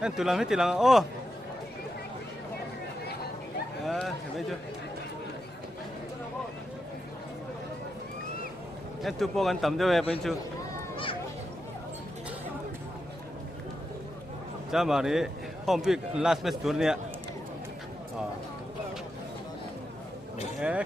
Anh tụi làm hết tiền lang ô thấy chưa anh tụi po anh tầm cho về bên chưa cha mà đi home pick last match tour nè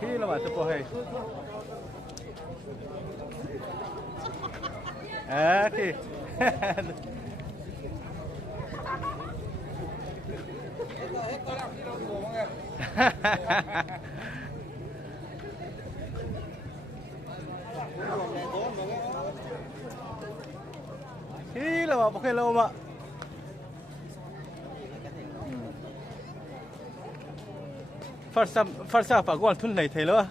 khi là mà tụi po hay khi khi là mà Khel lâu mà first half phải gọi thun này thấy nữa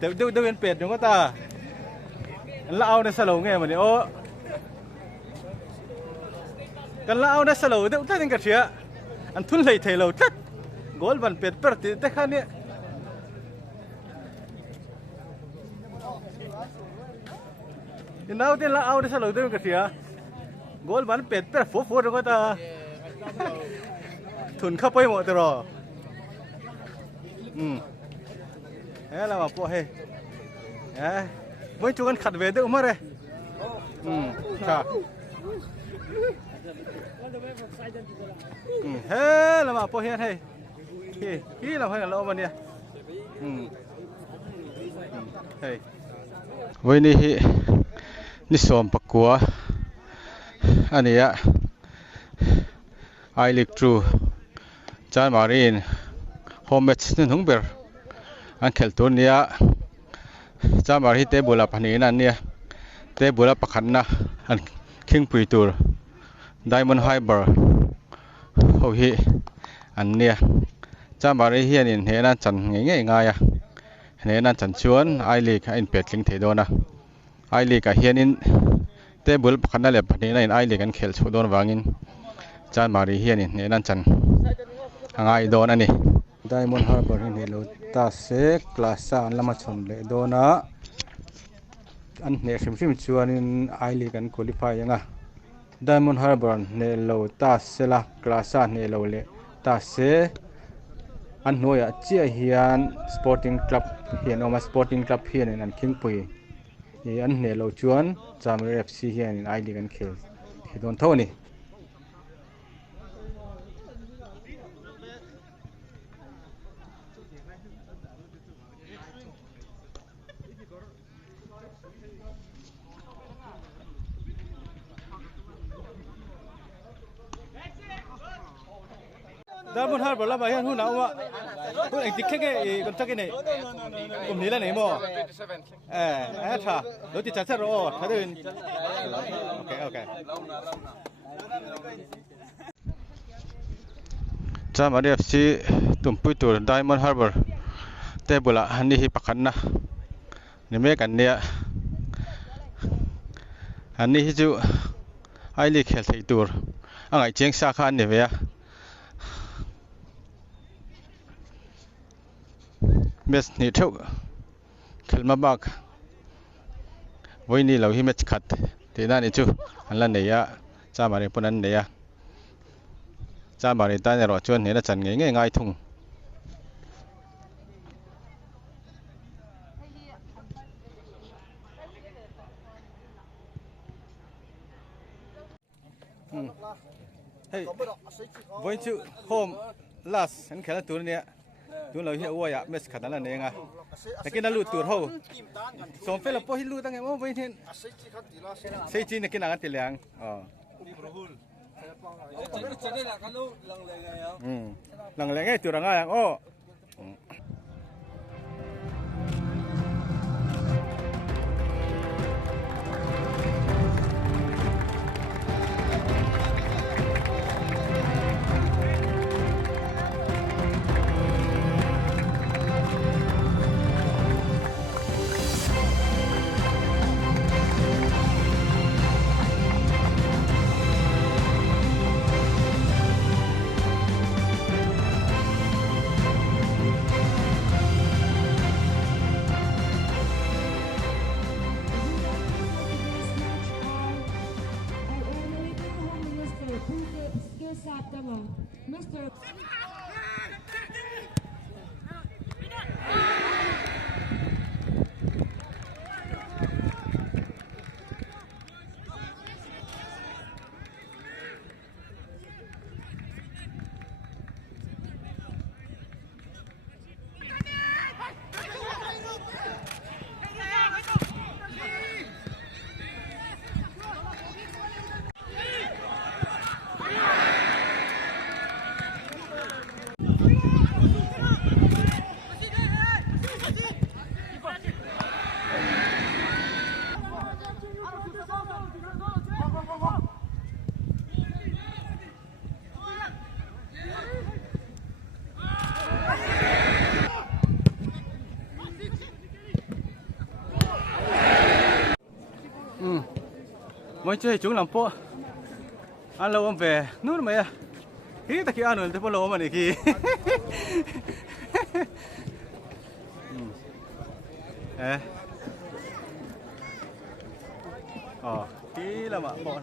đâu bên pet đúng không ta lão này salo nghe mà đi ô cái lão này salo đâu thấy cái gì anh thun này thấy lâu chắc goal ban pet per thì thế khăn nhé cái nào thì lão này salo đâu cái gì goal ban pet per phố đúng không ta thun khắp bay mọi rồi thế là mà po hay mấy chú con khát về đâu mà đây chà thế là mà po hian hay khi làm hay là lâu mà nè hey với ni som pakua anh ấy I like true Chanmari home match nên không biết anh khel tuần nia Chanmari te bola pani nan nia te bola pakhatna anh khingpui tour Diamond Harbour hầu hi anh nia Chanmari hian in hneh nan chan ngai à hneh nan chan chuan I like in pet ling thei dona I like hian in te bola pakhatna le pani na in I like an khel chu don avangin Chanmari hian in hneh nan chan angai don ani Diamond Harbour in hello ta se class an lama chon le dona an hneh hrim chuan in I league an qualify anga Diamond Harbour hello ta se la class an hello le ta se an hnuaia chia hian sporting club hian oma sporting club hian in an khingpui ni an hello chuan Chanmari FC hian in I league an khel he don thoni Diamond Harbour là bài hôn nào mà hôn anh thích cái con chắc cái này cùng ní là này mò thà đối thì chặt sắt rồi thà đơn ok Chanmari FC tụm pui tour Diamond Harbour table là anh đi pakhatna ni mấy cái này anh đi chú ai đi khel thei tour anh ấy chêng xa khan này vậy mes ni thau khel ma bak voi ni lo hi match khat te na ni chu an la neia Chanmari pun an neia Chanmari ta ne ro chuan ne na chan ngai thung hey voi chu home last an khela tur ne tuần lâu hiện ôi ạ, mấy khả năng là này nghe, cái nào lụt tuột hậu, xong phải là po hít lụt tăng em với thiên, xây chi này cái nào tiền liang, lằng lẽ ngay tuột lằng ngay ô. Demo, Mr. Mới chơi chúng làm po ăn lâu ông về nút mày à hí ta kia ăn rồi thì bao lâu mà này kia tí là mà bỏ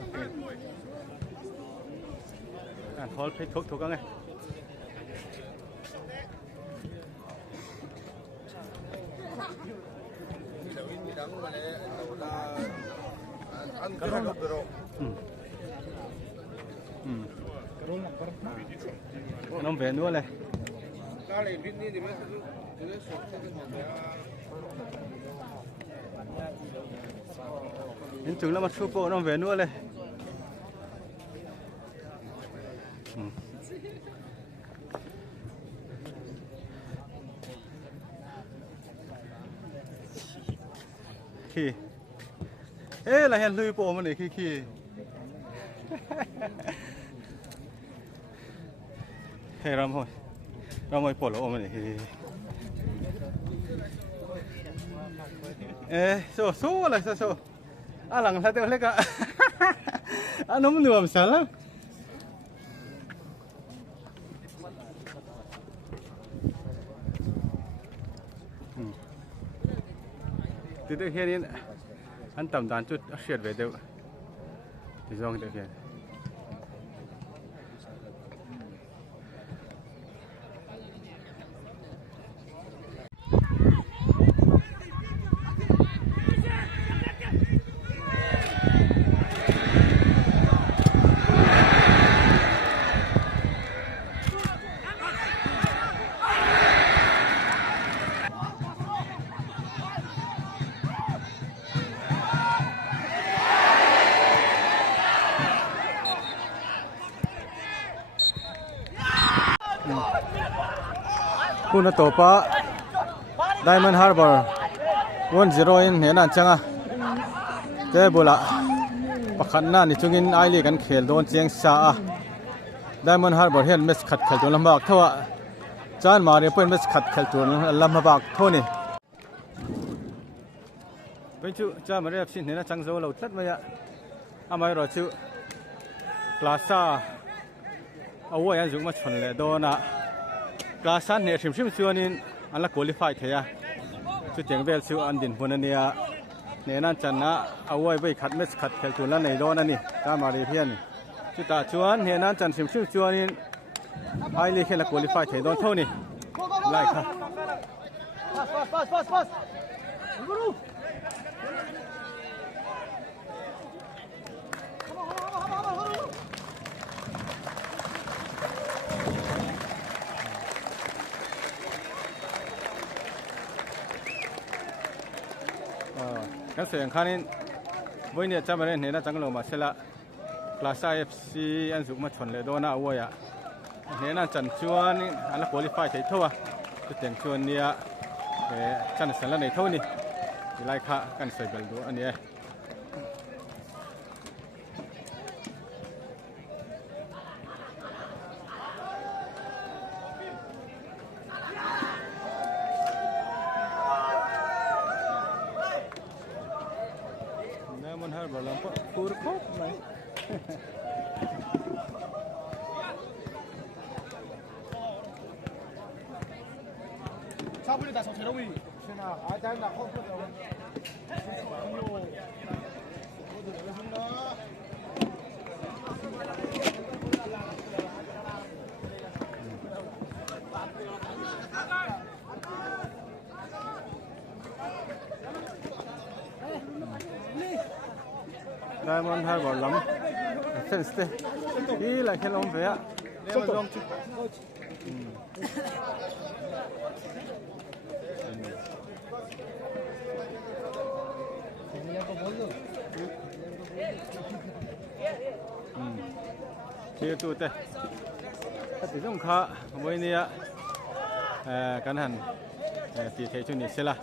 ăn thôi phải thuốc thuốc ngay nó về nữa này những chúng nó mà chụp bộ nó về nữa này khi ê là hèn lùi bộ mà để khi hey ram hồi bỏ lỗ mà để ê số là số lằng thay tiêu lấy cả nó muốn nuông sao lắm từ từ khi đến anh tầm đàn chút xuyệt về đâu thì do cái kia Kuna topa Diamond Harbour 1-0 in hena changa te bola pakhatna ni chungin aili kan khel don cheng sa Diamond Harbour hian match khat khel don lambak thawa Chanmari point match khat khel ton lambak thoni penchu Chanmari FC hena changzo lo tlat maya amai ro chu klasa awo yan jung ma chhon le dona Klasan ne shim chuan in an la qualify thaya chu teng vel chu an din hun ania nenan channa awai bai khat match khat khel tun la nei don ani Chanmari hian chu ta chuan nenan chan shim chuan in ai le khela qualify thai don thoni lai kha pass guru kan seng khanin boine Chanmari hena changlo ma sela Klasa FC an zuk ma chhon le dona awoya hena chan chuan an la qualify thei thowa chu teng chuan nia chan sala nei thoni lai kha kan soi bel du ani Diamond Harbour lampa kurkop mai 차분히 다 정체로 위. 세나 아자나 컴퓨터. Diamond Harbour lắm fence thế đi lại cái lông về á nếu mà lông chứ chia tụt thế thì chúng khá với nia cái hẳn thì thấy cho nhỉ sẽ là